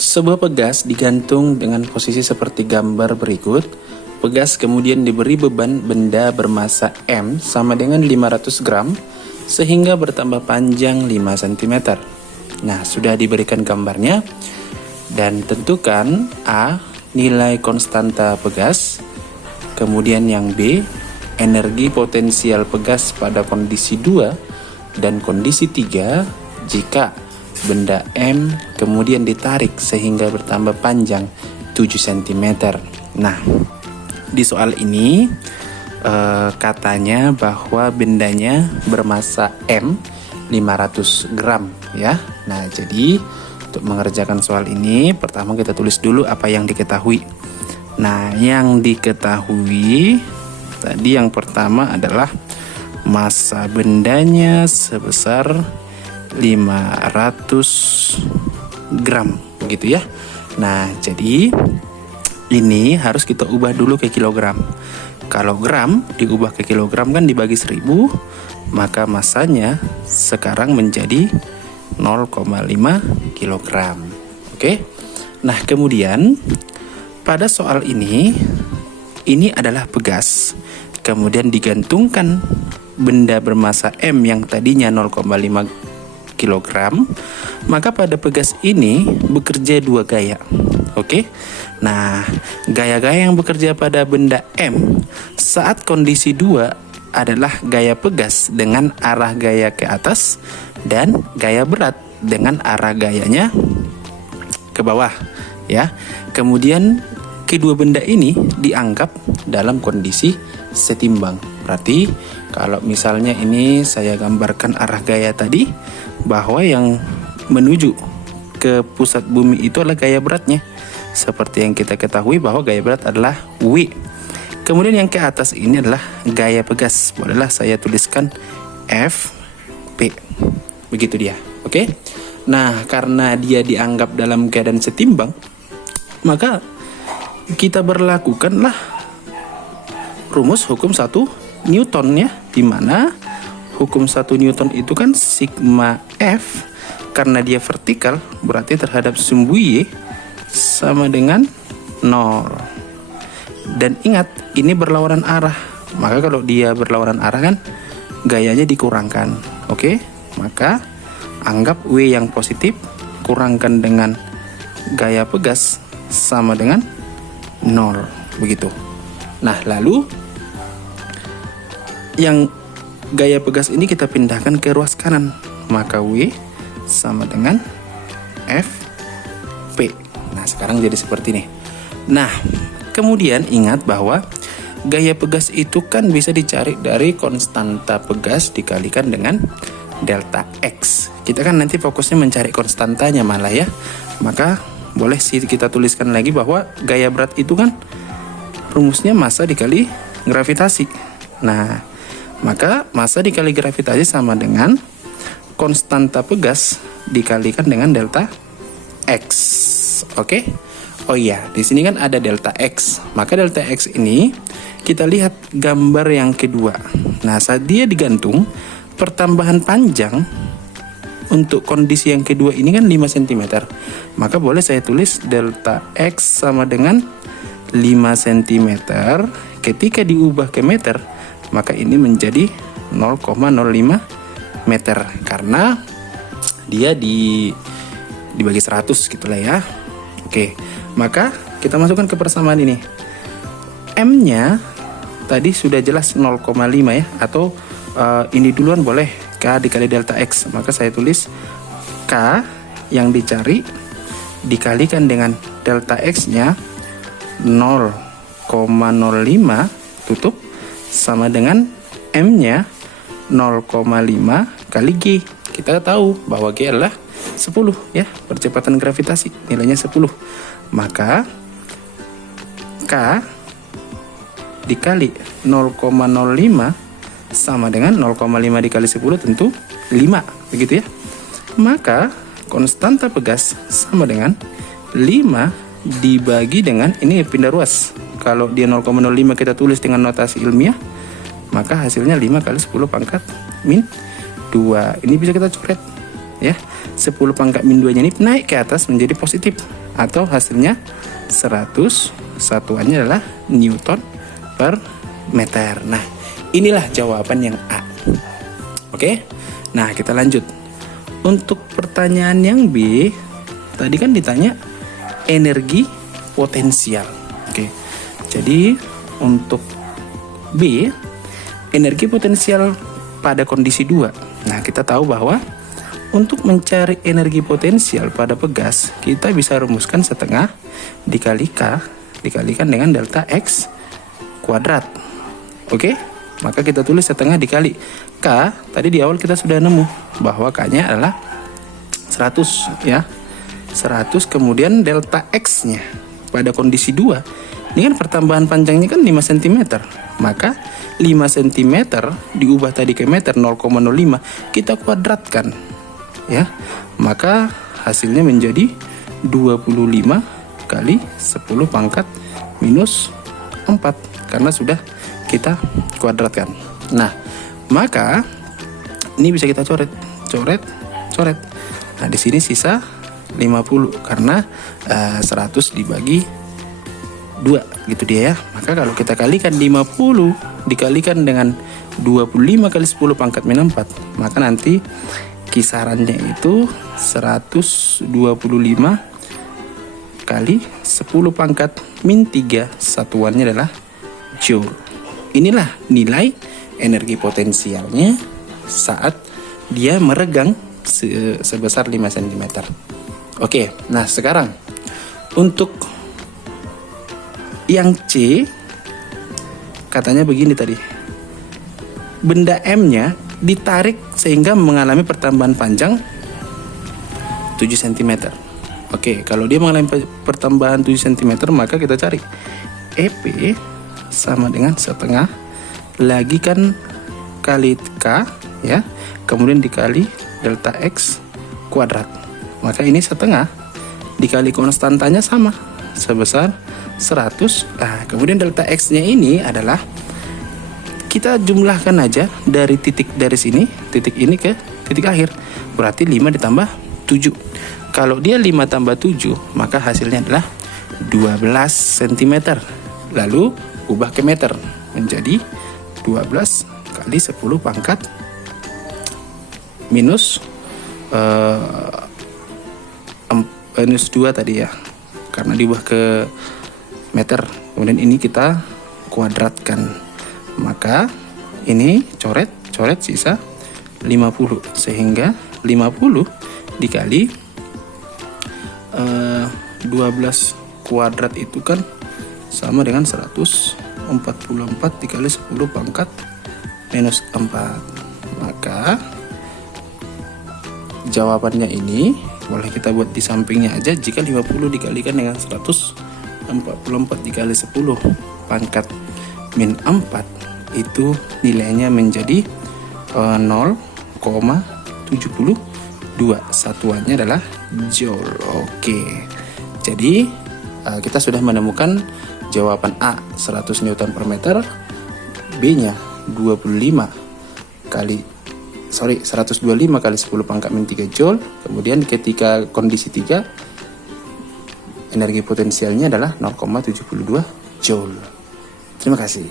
Sebuah pegas digantung dengan posisi seperti gambar berikut. Pegas kemudian diberi beban benda bermasa M sama dengan 500 gram sehingga bertambah panjang 5 cm. Nah, sudah diberikan gambarnya. Dan tentukan A. Nilai konstanta pegas. Kemudian yang B. Energi potensial pegas pada kondisi 2 dan kondisi 3 jika benda M kemudian ditarik sehingga bertambah panjang 7 cm. Nah, di soal ini katanya bahwa bendanya bermasa M 500 gram ya. Nah, jadi untuk mengerjakan soal ini pertama kita tulis dulu apa yang diketahui. Nah, yang diketahui tadi yang pertama adalah massa bendanya sebesar 500 gram begitu ya. Nah, jadi ini harus kita ubah dulu ke kilogram. Kalau gram diubah ke kilogram kan dibagi 1000, maka massanya sekarang menjadi 0,5 kilogram. Oke. Nah, kemudian pada soal ini adalah pegas. Kemudian digantungkan benda bermassa M yang tadinya 0,5 kilogram, maka pada pegas ini bekerja dua gaya. Oke. Nah, gaya-gaya yang bekerja pada benda M saat kondisi 2 adalah gaya pegas dengan arah gaya ke atas dan gaya berat dengan arah gayanya ke bawah ya. Kemudian kedua benda ini dianggap dalam kondisi setimbang. Berarti kalau misalnya ini saya gambarkan arah gaya tadi, bahwa yang menuju ke pusat bumi itu adalah gaya beratnya. Seperti yang kita ketahui bahwa gaya berat adalah W. Kemudian yang ke atas ini adalah gaya pegas. Bolehlah saya tuliskan F P. Begitu dia. Oke. Nah, karena dia dianggap dalam keadaan setimbang, maka kita berlakukanlah rumus hukum 1 Newton ya, di mana hukum 1 Newton itu kan sigma F karena dia vertikal berarti terhadap sumbu Y sama dengan 0. Dan ingat, ini berlawanan arah. Maka kalau dia berlawanan arah kan gayanya dikurangkan. Oke? Maka anggap W yang positif kurangkan dengan gaya pegas sama dengan 0. Begitu. Nah, lalu yang gaya pegas ini kita pindahkan ke ruas kanan. Maka W sama dengan F P. Nah, sekarang jadi seperti ini. Nah, kemudian ingat bahwa gaya pegas itu kan bisa dicari dari konstanta pegas dikalikan dengan delta X. Kita kan nanti fokusnya mencari konstantanya malah ya. Maka boleh sih kita tuliskan lagi bahwa gaya berat itu kan rumusnya massa dikali gravitasi. Nah, maka massa dikali gravitasi sama dengan konstanta pegas dikalikan dengan delta X. Oke? Oh iya, di sini kan ada delta X. Maka delta X ini kita lihat gambar yang kedua. Nah, saat dia digantung, pertambahan panjang untuk kondisi yang kedua ini kan 5 cm. Maka boleh saya tulis delta X sama dengan 5 cm. Ketika diubah ke meter, maka ini menjadi 0,05 meter karena dia dibagi 100 gitulah ya. Oke, maka kita masukkan ke persamaan ini. M-nya tadi sudah jelas 0,5 ya, atau ini duluan boleh K dikali delta X. Maka saya tulis K yang dicari dikalikan dengan delta X-nya 0,05 tutup sama dengan M-nya 0,5 kali G. Kita tahu bahwa G adalah 10 ya, percepatan gravitasi nilainya 10. Maka K dikali 0,05 sama dengan 0,5 dikali 10 tentu 5 begitu ya. Maka konstanta pegas sama dengan 5 dibagi dengan ini pindah ruas. Kalau dia 0,05 kita tulis dengan notasi ilmiah, maka hasilnya 5 kali 10 pangkat min 2. Ini bisa kita coret ya. 10 pangkat min 2 nya ini naik ke atas menjadi positif, atau hasilnya 100, satuannya adalah Newton per meter. Nah, inilah jawaban yang A. Oke, nah kita lanjut. Untuk pertanyaan yang B, tadi kan ditanya energi potensial. Oke, jadi untuk B, energi potensial pada kondisi 2. Nah, kita tahu bahwa untuk mencari energi potensial pada pegas, kita bisa rumuskan setengah dikali K dikalikan dengan delta X kuadrat. Oke, maka kita tulis setengah dikali K. Tadi di awal kita sudah nemu bahwa K-nya adalah 100 ya. 100, kemudian delta X-nya pada kondisi 2. Ini kan pertambahan panjangnya kan 5 cm. Maka 5 cm diubah tadi ke meter 0,05 kita kuadratkan ya. Maka hasilnya menjadi 25 kali 10 pangkat minus 4 karena sudah kita kuadratkan. Nah, maka ini bisa kita coret. Nah, di sini sisa 50 karena 100 dibagi 2 gitu dia ya. Maka kalau kita kalikan 50 dikalikan dengan 25 kali 10 pangkat min 4, maka nanti kisarannya itu 125 kali 10 pangkat min 3, satuannya adalah joule. Inilah nilai energi potensialnya saat dia meregang sebesar 5 cm. Oke, nah sekarang untuk yang C, katanya begini tadi. Benda M-nya ditarik sehingga mengalami pertambahan panjang 7 cm. Oke, kalau dia mengalami pertambahan 7 cm, maka kita cari EP sama dengan setengah lagi kan kali K ya, kemudian dikali delta X kuadrat. Maka ini setengah dikali konstantanya sama sebesar 100. Nah, kemudian delta X-nya ini adalah kita jumlahkan aja dari titik dari sini, titik ini ke titik akhir. Berarti 5 ditambah 7. Kalau dia 5 tambah 7, maka hasilnya adalah 12 cm. Lalu ubah ke meter menjadi 12 kali 10 pangkat minus minus 2 tadi ya. Karena diubah ke meter, kemudian ini kita kuadratkan, maka ini coret sisa 50, sehingga 50 dikali 12 kuadrat itu kan sama dengan 144 dikali 10 pangkat minus 4. Maka jawabannya ini boleh kita buat di sampingnya aja. Jika 50 dikalikan dengan 144 dikali 10 pangkat min 4, itu nilainya menjadi 0,72. Satuannya adalah joule. Oke, jadi kita sudah menemukan jawaban A 100 Newton per meter, B nya 125 kali 10 pangkat min 3 joule. Kemudian ketika kondisi 3, energi potensialnya adalah 0,72 joule. Terima kasih.